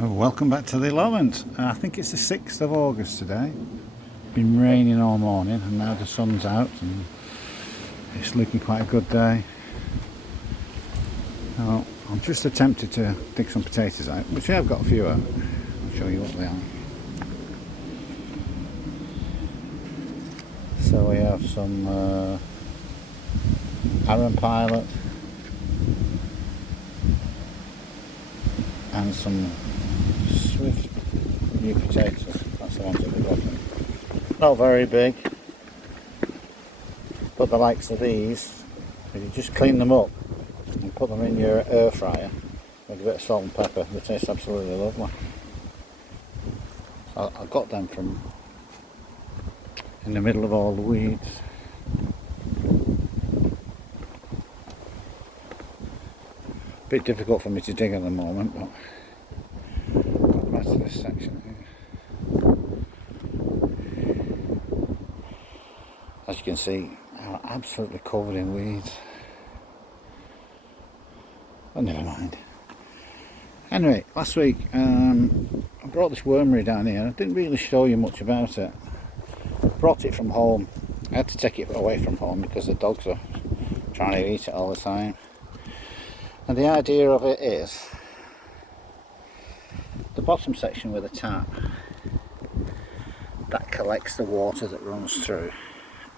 Oh, welcome back to the 11th. I think it's the 6th of August today. Been raining all morning and now the sun's out and it's looking quite a good day. Now, I'm just attempted to dig some potatoes out, which I've got a few out. I'll show you what they are. So we have some Arran Pilot and some Swift new potatoes. That's the ones at the bottom. Not very big, but the likes of these, if you just clean them up and put them in your air fryer with a bit of salt and pepper, they taste absolutely lovely. So I got them from in the middle of all the weeds. A bit difficult for me to dig at the moment, but got back to this section here. As you can see, I'm absolutely covered in weeds. But never mind. Anyway, last week I brought this wormery down here. I didn't really show you much about it. I brought it from home. I had to take it away from home because the dogs are trying to eat it all the time. And the idea of it is the bottom section with a tap that collects the water that runs through,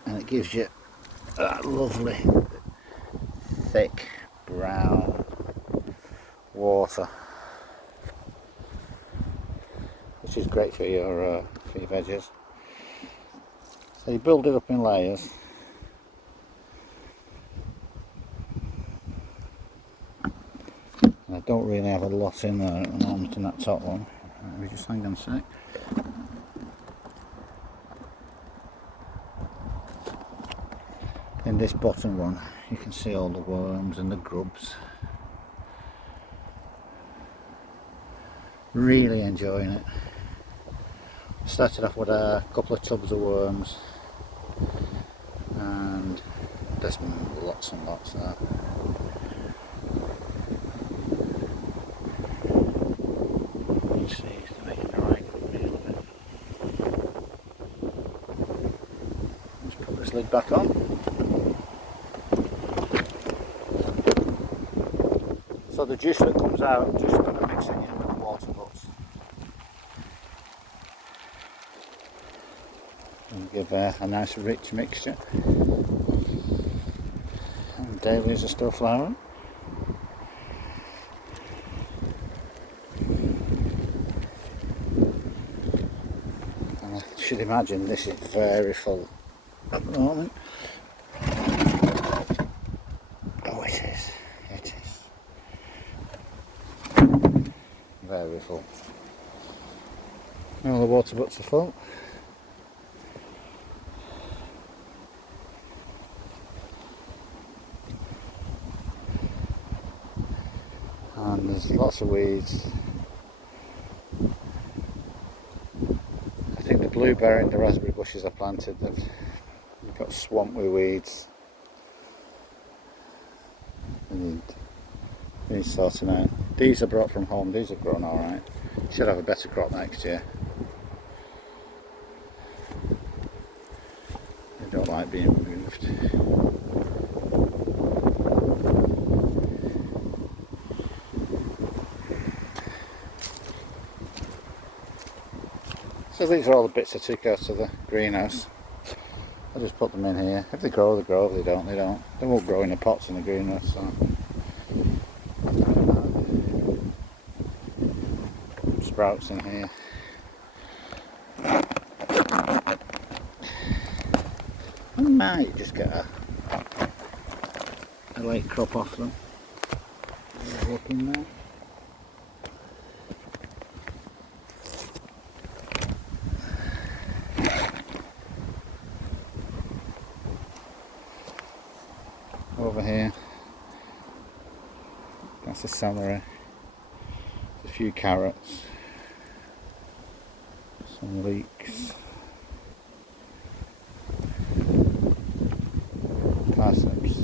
and it gives you that lovely thick brown water, which is great for your veggies. So you build it up in layers. And I don't really have a lot in there at the moment in that top one. Let me just hang on a sec. In this bottom one you can see all the worms and the grubs. Really enjoying it. Started off with a couple of tubs of worms and there's lots and lots there. Let's see if they're making the right good meal of it. Let's put this lid back on. So the juice that comes out, just going to mix it in with the water butts and give a nice rich mixture. And dailies are still flowering. And I should imagine this is very full at the moment. Oh, it is. It is. Very full. All the water butts are full. And there's lots of weeds. I think the blueberry and the raspberry bushes I planted, they've got swamped with weeds. Need sorting out. These are brought from home, these have grown alright. Should have a better crop next year. They don't like being moved. So these are all the bits I took out of the greenhouse. I just put them in here. If they grow, they grow. If they don't, they don't. They won't grow in the pots in the greenhouse. So. Sprouts in here. I might just get a late crop off them. Look in there. Over here, that's a celery, a few carrots, some leeks, parsnips,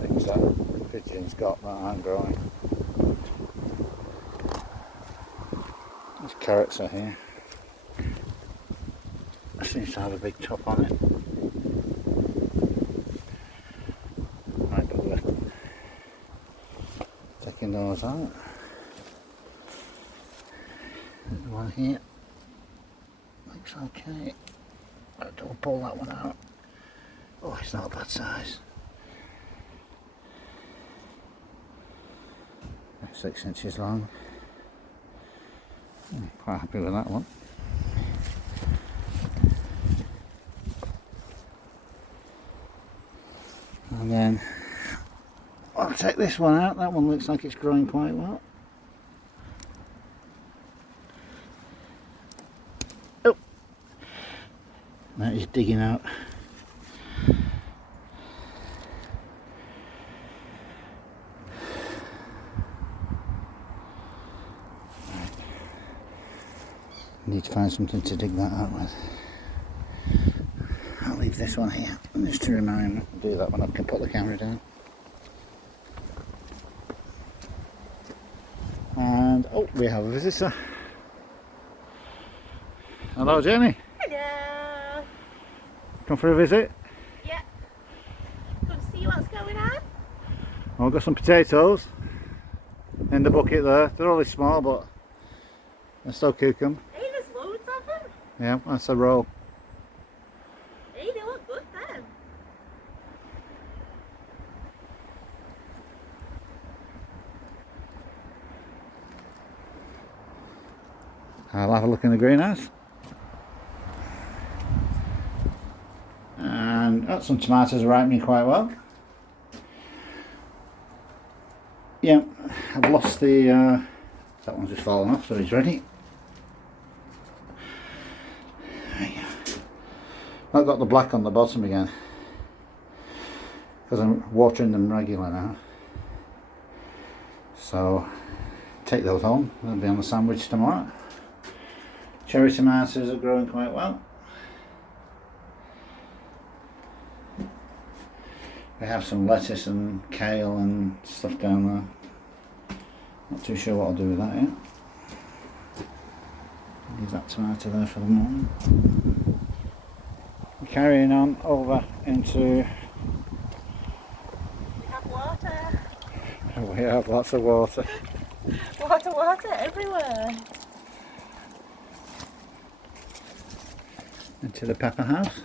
things that pigeons got that aren't growing. These carrots are here. It seems to have a big top on it. Right, but we're taking those out. There's one here. Looks okay. Don't pull that one out. Oh, it's not a bad size. 6 inches long. I'm quite happy with that one. And then I'll take this one out. That one looks like it's growing quite well. Oh, that is digging out. Need to find something to dig that out with. I'll leave this one here just to remind me. I'll do that when I can put the camera down. And oh, we have a visitor. Hello, Jenny. Hello. Come for a visit? Yeah. Come see what's going on. Well, I've got some potatoes in the bucket there. They're only small, but they're still cooking. Hey, there's loads of them. Yeah, that's a row. Hey, they look good then. I'll have a look in the greenhouse. And oh, some tomatoes are ripening quite well. Yeah, I've lost the, that one's just fallen off, so he's ready. There you go. I've got the black on the bottom again, because I'm watering them regular now. So, take those home, they'll be on the sandwich tomorrow. Cherry tomatoes are growing quite well. We have some lettuce and kale and stuff down there. Not too sure what I'll do with that yet. Leave that tomato there for the moment. We're carrying on over into... We have water. We have lots of water. Water everywhere. Into the pepper house.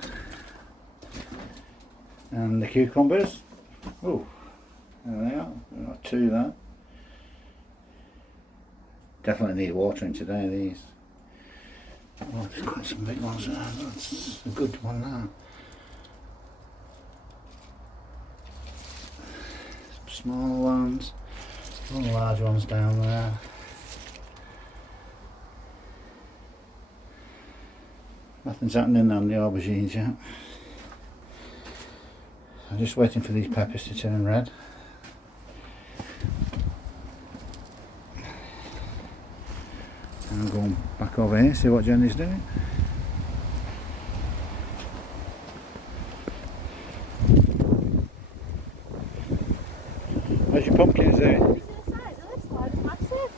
And the cucumbers. Oh, there they are. We've got two there. Definitely need watering today, these. Oh, there's quite some big ones there. That's a good one now. Some small ones. Some large ones down there. Nothing's happening on the aubergines yet. I'm just waiting for these peppers to turn red. And I'm going back over here, see what Jenny's doing. How's your pumpkins doing? Have you seen the size of this one? It's massive.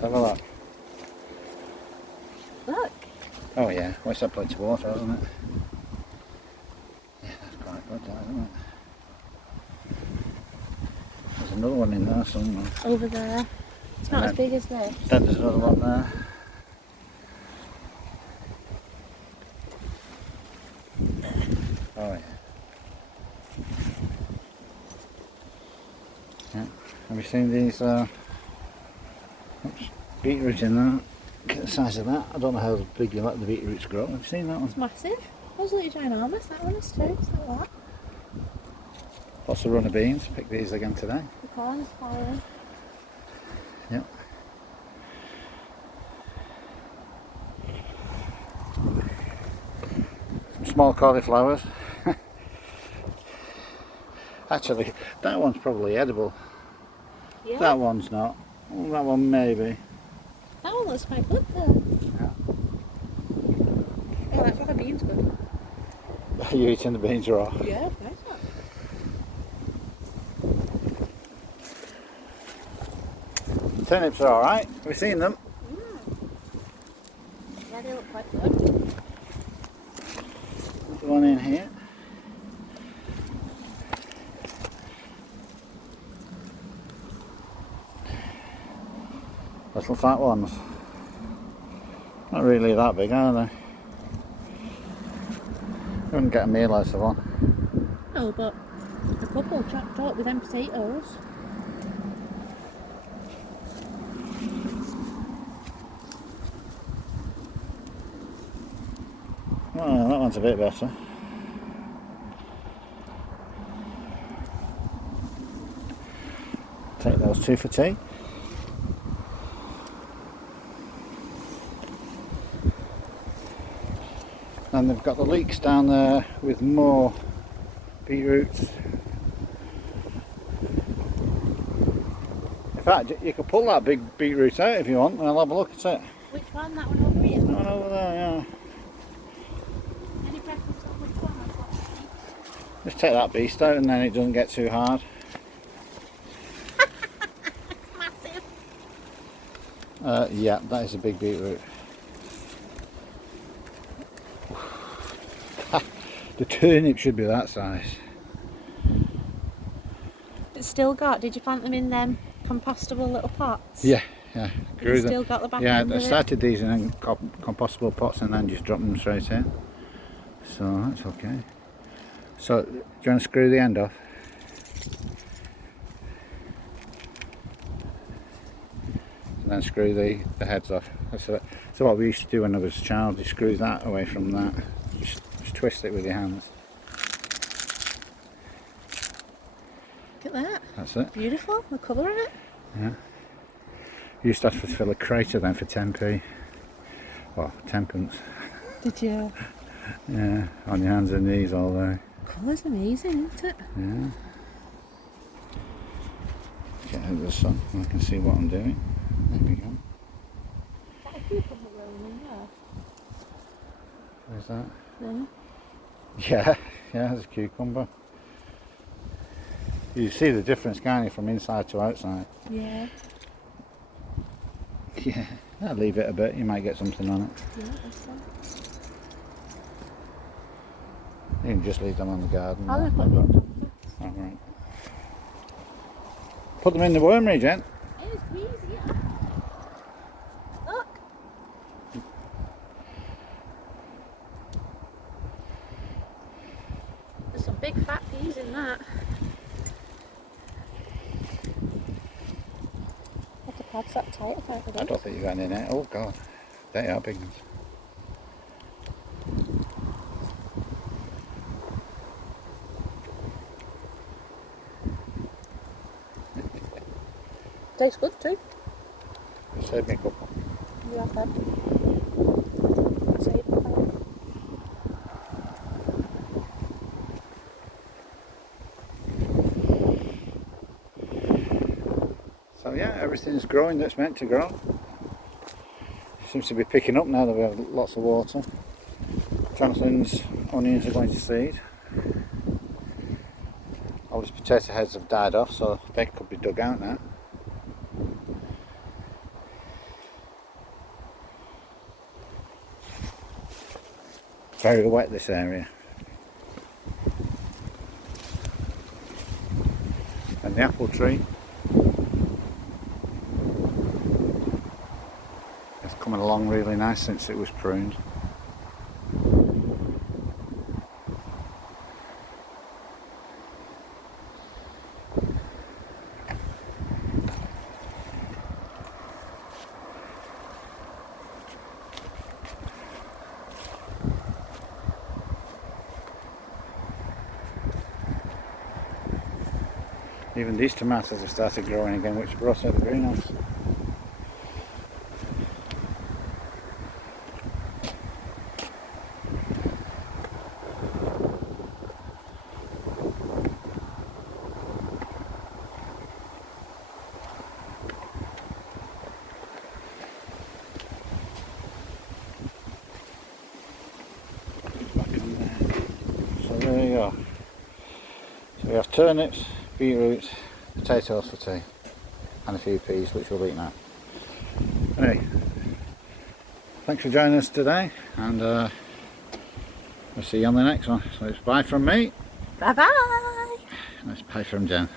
Have a look. Look. Oh yeah, well, it's had plenty of water, hasn't it? Yeah, that's quite good, that, isn't it? There's another one in there somewhere. Over there. It's not as big as this. Then there's another one there. Oh yeah. Yeah. Have you seen these oops, beetroot in there? Look at the size of that. I don't know how big you let the beetroots grow. Have you seen that one? It's massive. Absolutely ginormous. That one is too. It's like that. Lots of runner beans. Picked these again today. The corn is fine. Yep. Some small cauliflowers. Actually, that one's probably edible. Yeah. That one's not. Well, that one maybe. That one looks quite good though. Yeah. Oh, that's what a bean's good. Are you eating the beans raw? Yeah, nice one. Turnips are alright. Have you seen them? quite good. There's one in here. Little fat ones. Not really that big, are they? Couldn't get a meal out of one. No, but a couple chopped up with them potatoes. Well, that one's a bit better. Take those two for tea. And they've got the leeks down there with more beetroots. In fact, you could pull that big beetroot out if you want, and I'll have a look at it. Which one? That one over here? That one over there, yeah. Any preference on which one? I've got Just take that beast out and then it doesn't get too hard. massive. Yeah, that is a big beetroot. The turnip should be that size. It's still got. Did you plant them in them compostable little pots? Yeah. Grew them. Still got the back Yeah, end I of started these in compostable pots and then just dropped them straight in. So that's okay. So, do you want to screw the end off? And then screw the heads off. So what we used to do when I was a child, you screw that away from that. Just twist it with your hands. Look at that. That's it. Beautiful. The colour of it. Yeah. You used to have to fill a crate of them for 10p. Well, 10pence. Did you? Yeah, on your hands and knees all day. Colour's amazing, isn't it? Yeah. Get out of the sun and I can see what I'm doing. There we go. That a cucumber rolling in there? Where's that? No. Yeah, there's a cucumber. You see the difference, can't you, from inside to outside? Yeah. Yeah, I'll leave it a bit, you might get something on it. Yeah, that's fine. You can just leave them on the garden. I'll just put them in. Alright. Put them in the wormery, Jen. It's easy. Look. There's some big fat peas in that. Have the pads that tight if I ever I don't think you've got any in it. Oh god, they are big ones. Tastes good too. Save me a couple. You have them. Save them. So yeah, everything's growing that's meant to grow. Seems to be picking up now that we have lots of water. Jonathan's onions are going to seed. All his potato heads have died off, so they could be dug out now. Very wet this area. And the apple tree is coming along really nice since it was pruned. Even these tomatoes have started growing again, which brought out the greenhouse. Back on there. So there you go. So we have turnips, beetroots, potatoes for tea, and a few peas which we'll eat now. Anyway, thanks for joining us today, and we'll see you on the next one. So it's bye from me. Bye bye. And it's bye from Jen.